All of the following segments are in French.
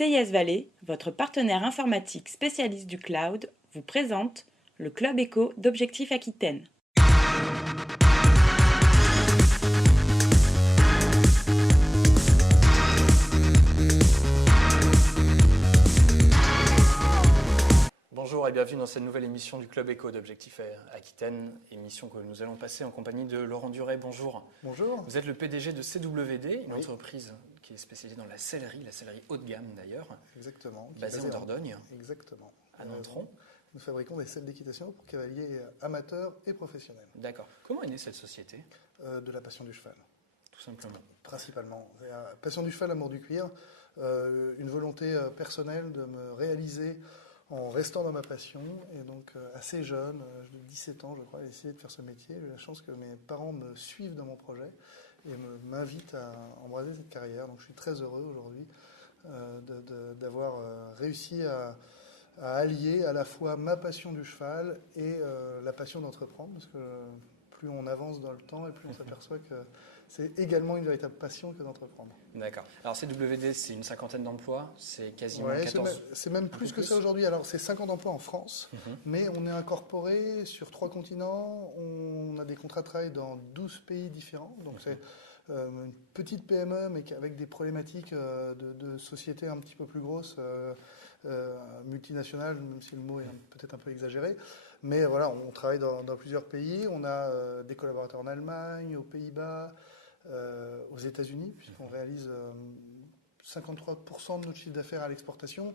CIS Valley, votre partenaire informatique spécialiste du cloud, vous présente le Club Éco d'Objectif Aquitaine. Bonjour et bienvenue dans cette nouvelle émission du Club Éco d'Objectif Aquitaine, émission que nous allons passer en compagnie de Laurent Duret. Bonjour. Bonjour. Vous êtes le PDG de CWD, une entreprise qui est spécialisée dans la sellerie haut de gamme d'ailleurs. Exactement. Basée en Dordogne. Exactement. À Nontron. Nous fabriquons des selles d'équitation pour cavaliers amateurs et professionnels. D'accord. Comment est née cette société ? De la passion du cheval. Tout simplement. Principalement. Passion du cheval, amour du cuir. Une volonté personnelle de me réaliser en restant dans ma passion, et donc assez jeune, 17 ans je crois, j'ai essayé de faire ce métier. J'ai eu la chance que mes parents me suivent dans mon projet et m'invitent à embraser cette carrière. Donc je suis très heureux aujourd'hui d'avoir réussi à allier à la fois ma passion du cheval et la passion d'entreprendre, parce que plus on avance dans le temps et plus on s'aperçoit que c'est également une véritable passion que d'entreprendre. D'accord. Alors CWD, c'est une cinquantaine d'emplois, c'est quasiment 14... C'est même plus que ça aujourd'hui. Alors c'est 50 emplois en France, mais on est incorporé sur 3 continents, on a des contrats de travail dans 12 pays différents, donc c'est une petite PME, mais avec des problématiques de sociétés un petit peu plus grosses, multinationales, même si le mot est peut-être un peu exagéré. Mais voilà, on travaille dans plusieurs pays. On a des collaborateurs en Allemagne, aux Pays-Bas, aux États-Unis, puisqu'on réalise 53% de notre chiffre d'affaires à l'exportation.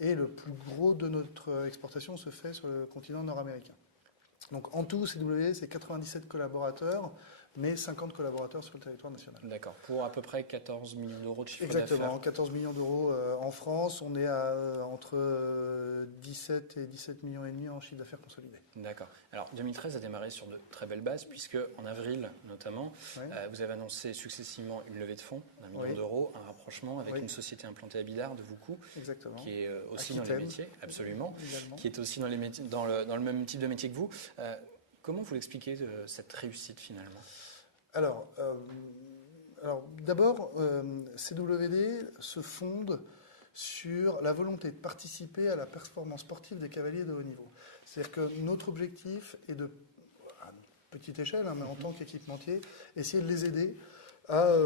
Et le plus gros de notre exportation se fait sur le continent nord-américain. Donc en tout, CWD, c'est 97 collaborateurs, mais 50 collaborateurs sur le territoire national. D'accord, pour à peu près 14 millions d'euros de chiffre d'affaires. Exactement, 14 millions d'euros en France. On est à entre 17 et 17 millions et demi en chiffre d'affaires consolidé. D'accord. Alors 2013 a démarré sur de très belles bases, puisque en avril notamment, vous avez annoncé successivement une levée de fonds d'1 million d'euros, un rapprochement avec une société implantée à Bidart de Voucou, qui est aussi dans les métiers, absolument, qui est aussi dans le même type de métier que vous. Comment vous l'expliquez cette réussite finalement ? Alors d'abord, CWD se fonde sur la volonté de participer à la performance sportive des cavaliers de haut niveau. C'est-à-dire que notre objectif est de, à petite échelle, mais en tant qu'équipementier, essayer de les aider à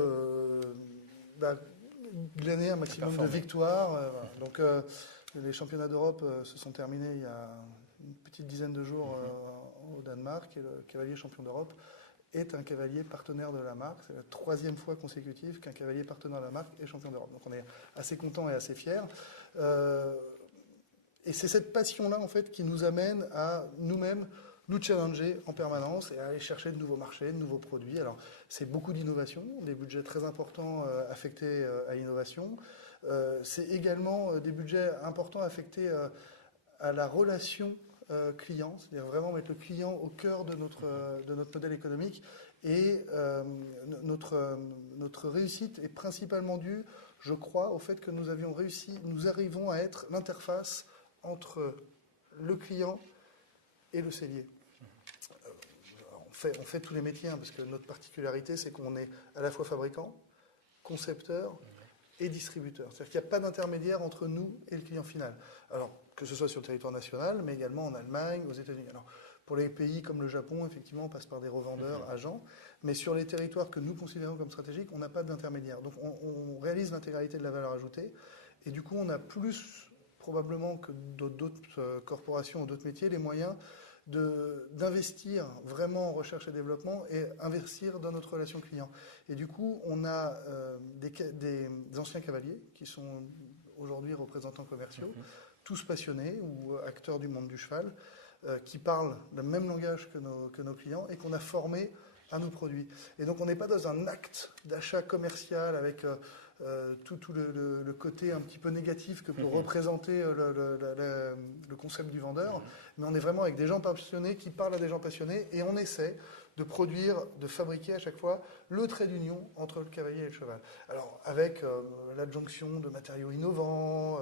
glaner un maximum de victoires. Donc les championnats d'Europe se sont terminés il y a une petite dizaine de jours au Danemark, et le cavalier champion d'Europe est un cavalier partenaire de la marque. C'est la 3e fois consécutive qu'un cavalier partenaire de la marque est champion d'Europe. Donc on est assez content et assez fiers. Et c'est cette passion-là en fait qui nous amène à nous-mêmes nous challenger en permanence et à aller chercher de nouveaux marchés, de nouveaux produits. Alors c'est beaucoup d'innovation, des budgets très importants affectés à l'innovation. C'est également des budgets importants affectés à la relation client, c'est-à-dire vraiment mettre le client au cœur de notre modèle économique. Et notre réussite est principalement due, je crois, au fait que nous arrivons à être l'interface entre le client et le sellier. On fait tous les métiers, parce que notre particularité, c'est qu'on est à la fois fabricant, concepteur et distributeur. C'est-à-dire qu'il n'y a pas d'intermédiaire entre nous et le client final. Alors, que ce soit sur le territoire national, mais également en Allemagne, aux États-Unis. Alors, pour les pays comme le Japon, effectivement, on passe par des revendeurs, agents, mais sur les territoires que nous considérons comme stratégiques, on n'a pas d'intermédiaire. Donc, on réalise l'intégralité de la valeur ajoutée, et du coup, on a plus, probablement que d'autres corporations ou d'autres métiers, les moyens d'investir vraiment en recherche et développement et investir dans notre relation client. Et du coup, on a des anciens cavaliers qui sont aujourd'hui représentants commerciaux, tous passionnés ou acteurs du monde du cheval, qui parlent le même langage que nos clients et qu'on a formés à nos produits. Et donc on n'est pas dans un acte d'achat commercial avec tout le côté un petit peu négatif que peut représenter le concept du vendeur, mais on est vraiment avec des gens passionnés qui parlent à des gens passionnés, et on essaie de produire, de fabriquer à chaque fois le trait d'union entre le cavalier et le cheval. Alors avec l'adjonction de matériaux innovants,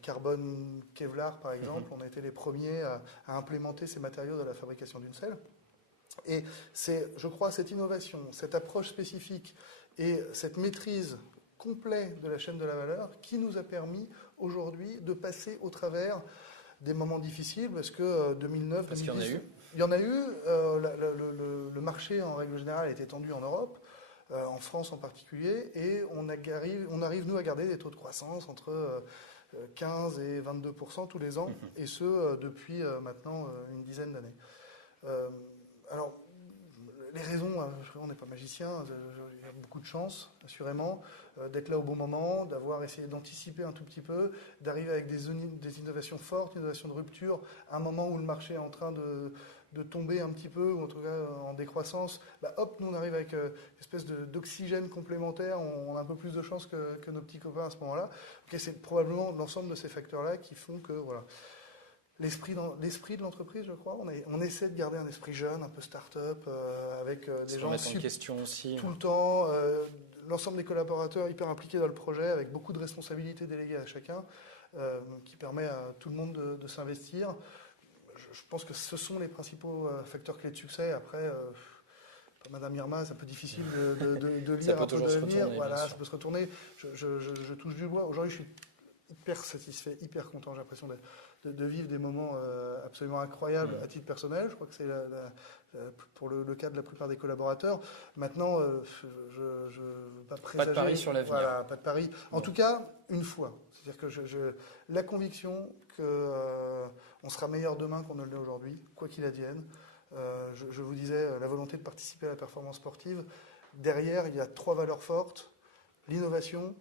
carbone Kevlar par exemple, on a été les premiers à implémenter ces matériaux dans la fabrication d'une selle. Et c'est, je crois, cette innovation, cette approche spécifique et cette maîtrise complet de la chaîne de la valeur qui nous a permis aujourd'hui de passer au travers des moments difficiles, parce que 2009, parce 2010, qu'il y en a eu. Il y en a eu. Le marché, en règle générale, est étendu en Europe, en France en particulier, et on arrive, nous, à garder des taux de croissance entre 15 et 22% tous les ans, et ce, depuis maintenant une dizaine d'années. Alors, les raisons, on n'est pas magicien, il y a beaucoup de chance, assurément, d'être là au bon moment, d'avoir essayé d'anticiper un tout petit peu, d'arriver avec des innovations fortes, innovations de rupture, à un moment où le marché est en train de tomber un petit peu, ou en tout cas en décroissance. Hop, nous on arrive avec une espèce d'oxygène complémentaire, on a un peu plus de chance que nos petits copains à ce moment-là. Okay, c'est probablement l'ensemble de ces facteurs-là qui font que, voilà. L'esprit de l'entreprise, je crois. On essaie de garder un esprit jeune, un peu start-up, avec des gens en question aussi. Tout le temps. L'ensemble des collaborateurs hyper impliqués dans le projet, avec beaucoup de responsabilités déléguées à chacun, qui permet à tout le monde de s'investir. Je pense que ce sont les principaux facteurs clés de succès. Après, Madame Irma, c'est un peu difficile de lire un peu de l'avenir. Voilà, ça peut se retourner. Je touche du bois. Aujourd'hui, je suis hyper satisfait, hyper content. J'ai l'impression de vivre des moments absolument incroyables à titre personnel. Je crois que c'est pour le cas de la plupart des collaborateurs. Maintenant, je ne veux pas présager. Pas de pari sur l'avenir. Voilà, pas de pari. En tout cas, une fois. C'est-à-dire que la conviction qu'on sera meilleur demain qu'on ne l'est aujourd'hui, quoi qu'il advienne. Je vous disais, la volonté de participer à la performance sportive. Derrière, il y a 3 valeurs fortes. L'innovation,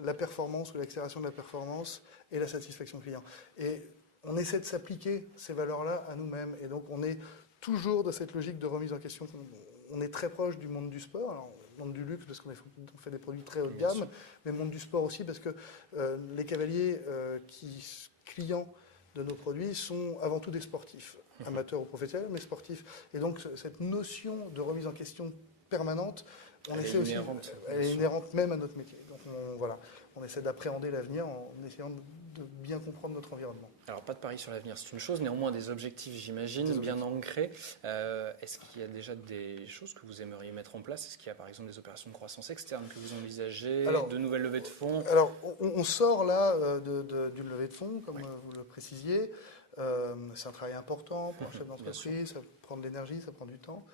la performance ou l'accélération de la performance et la satisfaction client. Et on essaie de s'appliquer ces valeurs-là à nous-mêmes. Et donc, on est toujours dans cette logique de remise en question. On est très proche du monde du sport, alors, monde du luxe parce qu'on fait des produits très haut de gamme, mais monde du sport aussi parce que les cavaliers clients de nos produits sont avant tout des sportifs, amateurs ou professionnels, mais sportifs. Et donc, cette notion de remise en question permanente, elle est inhérente même à notre métier. Donc on essaie d'appréhender l'avenir en essayant de bien comprendre notre environnement. Alors pas de pari sur l'avenir, c'est une chose, néanmoins des objectifs, j'imagine, bien ancrés. Est-ce qu'il y a déjà des choses que vous aimeriez mettre en place? Est-ce qu'il y a par exemple des opérations de croissance externe que vous envisagez, de nouvelles levées de fonds? Alors on sort là d'une levée de fonds, comme vous le précisiez. C'est un travail important pour un chef d'entreprise, ça prend de l'énergie, ça prend du temps.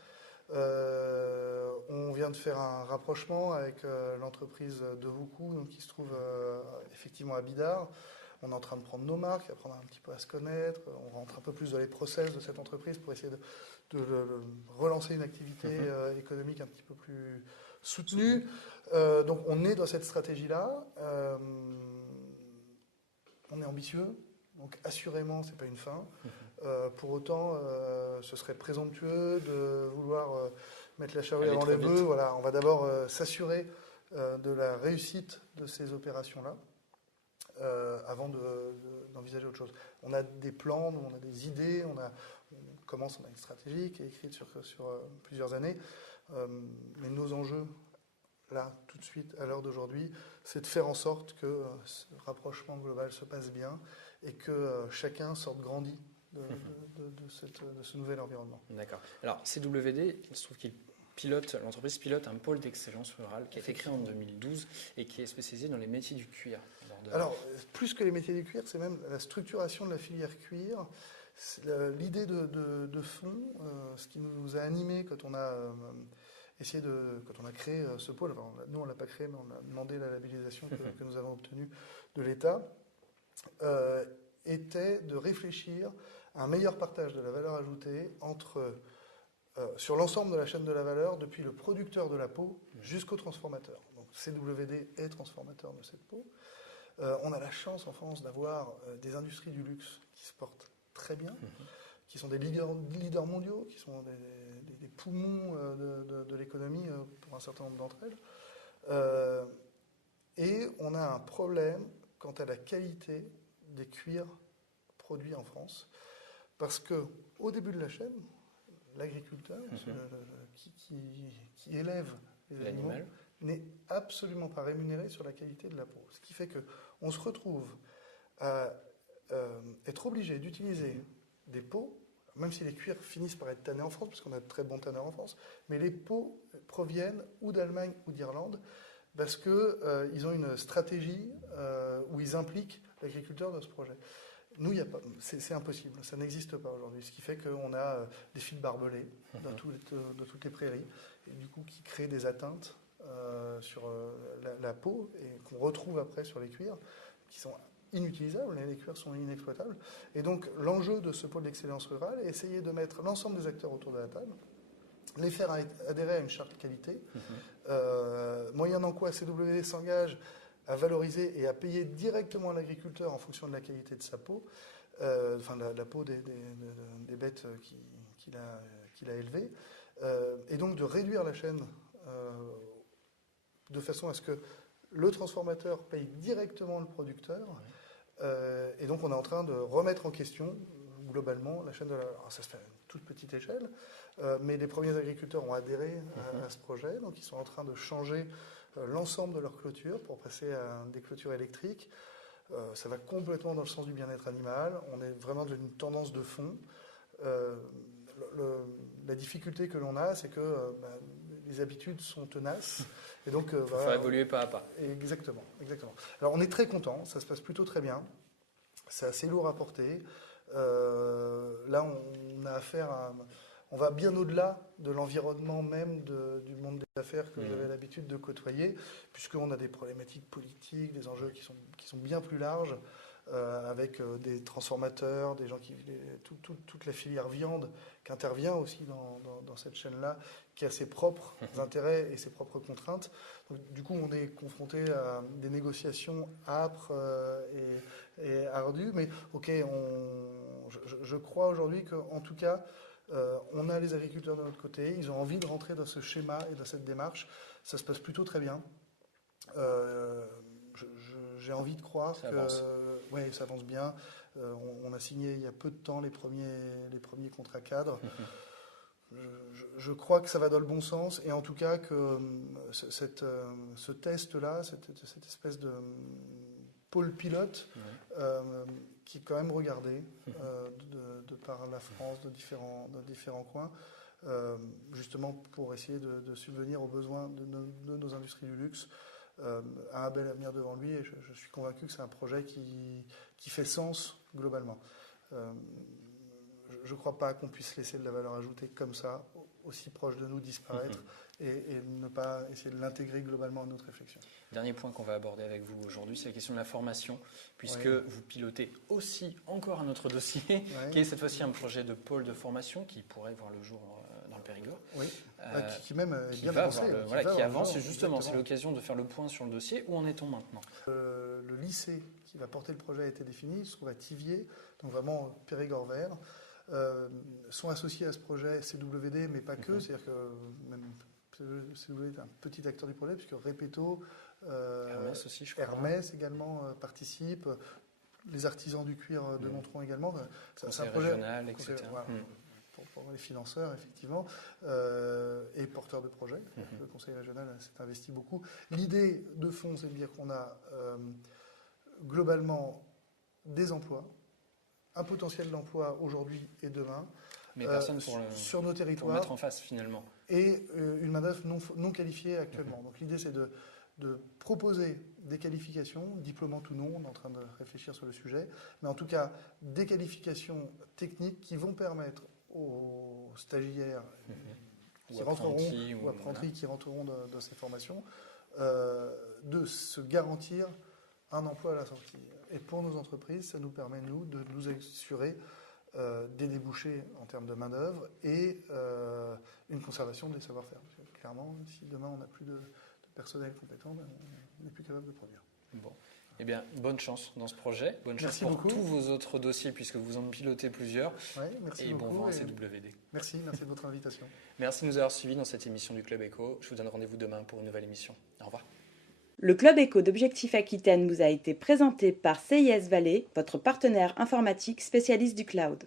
On vient de faire un rapprochement avec l'entreprise Devoucoux, donc qui se trouve effectivement à Bidart. On est en train de prendre nos marques, apprendre un petit peu à se connaître. On rentre un peu plus dans les process de cette entreprise pour essayer de relancer une activité économique un petit peu plus soutenue. Donc on est dans cette stratégie-là. On est ambitieux. Donc assurément, ce n'est pas une fin. Pour autant, ce serait présomptueux de vouloir mettre la charrue avant les bœufs. Voilà, on va d'abord s'assurer de la réussite de ces opérations-là avant d'envisager autre chose. On a des plans, on a des idées, on a une stratégie qui est écrite sur plusieurs années. Mais nos enjeux, là, tout de suite, à l'heure d'aujourd'hui, c'est de faire en sorte que ce rapprochement global se passe bien et que chacun sorte grandi de ce nouvel environnement. D'accord. Alors, CWD, il se trouve l'entreprise pilote un pôle d'excellence rurale qui a été créé en 2012 et qui est spécialisé dans les métiers du cuir. Alors, plus que les métiers du cuir, c'est même la structuration de la filière cuir. L'idée de fond, ce qui nous a animés quand on a quand on a créé ce pôle, enfin, nous on ne l'a pas créé, mais on a demandé la labellisation que nous avons obtenue de l'État, était de réfléchir à un meilleur partage de la valeur ajoutée sur l'ensemble de la chaîne de la valeur, depuis le producteur de la peau jusqu'au transformateur. Donc CWD est transformateur de cette peau. On a la chance en France d'avoir des industries du luxe qui se portent très bien, qui sont des leaders mondiaux, qui sont des poumons de l'économie pour un certain nombre d'entre elles. Et on a un problème quant à la qualité des cuirs produits en France, parce qu'au début de la chaîne, l'agriculteur qui élève les animaux n'est absolument pas rémunéré sur la qualité de la peau. Ce qui fait qu'on se retrouve à être obligé d'utiliser des peaux, même si les cuirs finissent par être tannés en France, parce qu'on a de très bons tanneurs en France, mais les peaux proviennent ou d'Allemagne ou d'Irlande, parce qu'ils ont une stratégie où ils impliquent l'agriculteur dans ce projet. Nous, c'est impossible, ça n'existe pas aujourd'hui. Ce qui fait qu'on a des fils barbelés dans toutes les prairies, et du coup qui créent des atteintes sur la peau et qu'on retrouve après sur les cuirs, qui sont inutilisables, les cuirs sont inexploitables. Et donc l'enjeu de ce pôle d'excellence rurale est essayer de mettre l'ensemble des acteurs autour de la table, les faire adhérer à une charte de qualité, moyennant quoi CWD s'engage à valoriser et à payer directement à l'agriculteur en fonction de la qualité de sa peau, la peau des bêtes qu'il a élevées, et donc de réduire la chaîne de façon à ce que le transformateur paye directement le producteur. Et donc on est en train de remettre en question globalement la chaîne de la... Alors ça se fait à une toute petite échelle, mais les premiers agriculteurs ont adhéré à ce projet, donc ils sont en train de changer l'ensemble de leur clôture pour passer à des clôtures électriques. Ça va complètement dans le sens du bien-être animal. On est vraiment dans une tendance de fond. La difficulté que l'on a, c'est que les habitudes sont tenaces. Et donc, il faut faire évoluer pas à pas. Exactement. Alors on est très content, ça se passe plutôt très bien. C'est assez lourd à porter. Là, on a affaire à... On va bien au-delà de l'environnement même du monde des affaires que j'avais l'habitude de côtoyer, puisqu'on a des problématiques politiques, des enjeux qui sont bien plus larges, avec des transformateurs, des gens toute la filière viande qui intervient aussi dans cette chaîne-là, qui a ses propres intérêts et ses propres contraintes. Donc, du coup, on est confronté à des négociations âpres et ardues, mais ok, je crois aujourd'hui qu'en tout cas, on a les agriculteurs de notre côté, ils ont envie de rentrer dans ce schéma et dans cette démarche. Ça se passe plutôt très bien. J'ai envie de croire ça avance bien. On a signé il y a peu de temps les premiers contrats cadres. Je crois que ça va dans le bon sens, et en tout cas que ce test-là, cette espèce de pôle pilote, qui est quand même regardé de par la France, de différents coins, justement pour essayer de subvenir aux besoins de nos industries du luxe, a un bel avenir devant lui, et je suis convaincu que c'est un projet qui fait sens globalement. Je ne crois pas qu'on puisse laisser de la valeur ajoutée comme ça, aussi proche de nous, disparaître, et ne pas essayer de l'intégrer globalement à notre réflexion. Dernier point qu'on va aborder avec vous aujourd'hui, c'est la question de la formation, puisque vous pilotez aussi encore un autre dossier, qui est cette fois-ci un projet de pôle de formation qui pourrait voir le jour dans le Périgord. Oui, qui même est bien avancé. Qui avance, et exactement. justement, c'est l'occasion de faire le point sur le dossier. Où en est-on maintenant ? Le lycée qui va porter le projet a été défini, il se trouve à Thiviers, donc vraiment Périgord vert. Sont associés à ce projet CWD, mais pas que, c'est-à-dire que même CWD est un petit acteur du projet, puisque Repetto, Hermès aussi, je crois. Hermès également participe, les artisans du cuir de Nontron également. C'est un projet régional, etc. Voilà, pour les financeurs, effectivement, et porteurs de projets. Le conseil régional s'est investi beaucoup. L'idée de fond, c'est de dire qu'on a globalement des emplois, un potentiel d'emploi aujourd'hui et demain, mais personne sur nos territoires, pour mettre en face finalement. Et une main-d'œuvre non qualifiée actuellement. Donc l'idée, c'est de proposer des qualifications, diplômantes ou non, on est en train de réfléchir sur le sujet, mais en tout cas des qualifications techniques qui vont permettre aux stagiaires qui rentreront dans ces formations de se garantir un emploi à la sortie. Et pour nos entreprises, ça nous permet, nous, de nous assurer des débouchés en termes de main-d'œuvre et une conservation des savoir-faire. Parce que, clairement, si demain on n'a plus de personnel compétent, on n'est plus capable de produire. Bon. Eh bien, bonne chance dans ce projet. Bonne chance pour tous vos autres dossiers, puisque vous en pilotez plusieurs. Merci beaucoup. Et bon vent à CWD. Merci de votre invitation. Merci de nous avoir suivis dans cette émission du Club Éco. Je vous donne rendez-vous demain pour une nouvelle émission. Au revoir. Le Club Éco d'Objectif Aquitaine vous a été présenté par CIS Valais, votre partenaire informatique spécialiste du cloud.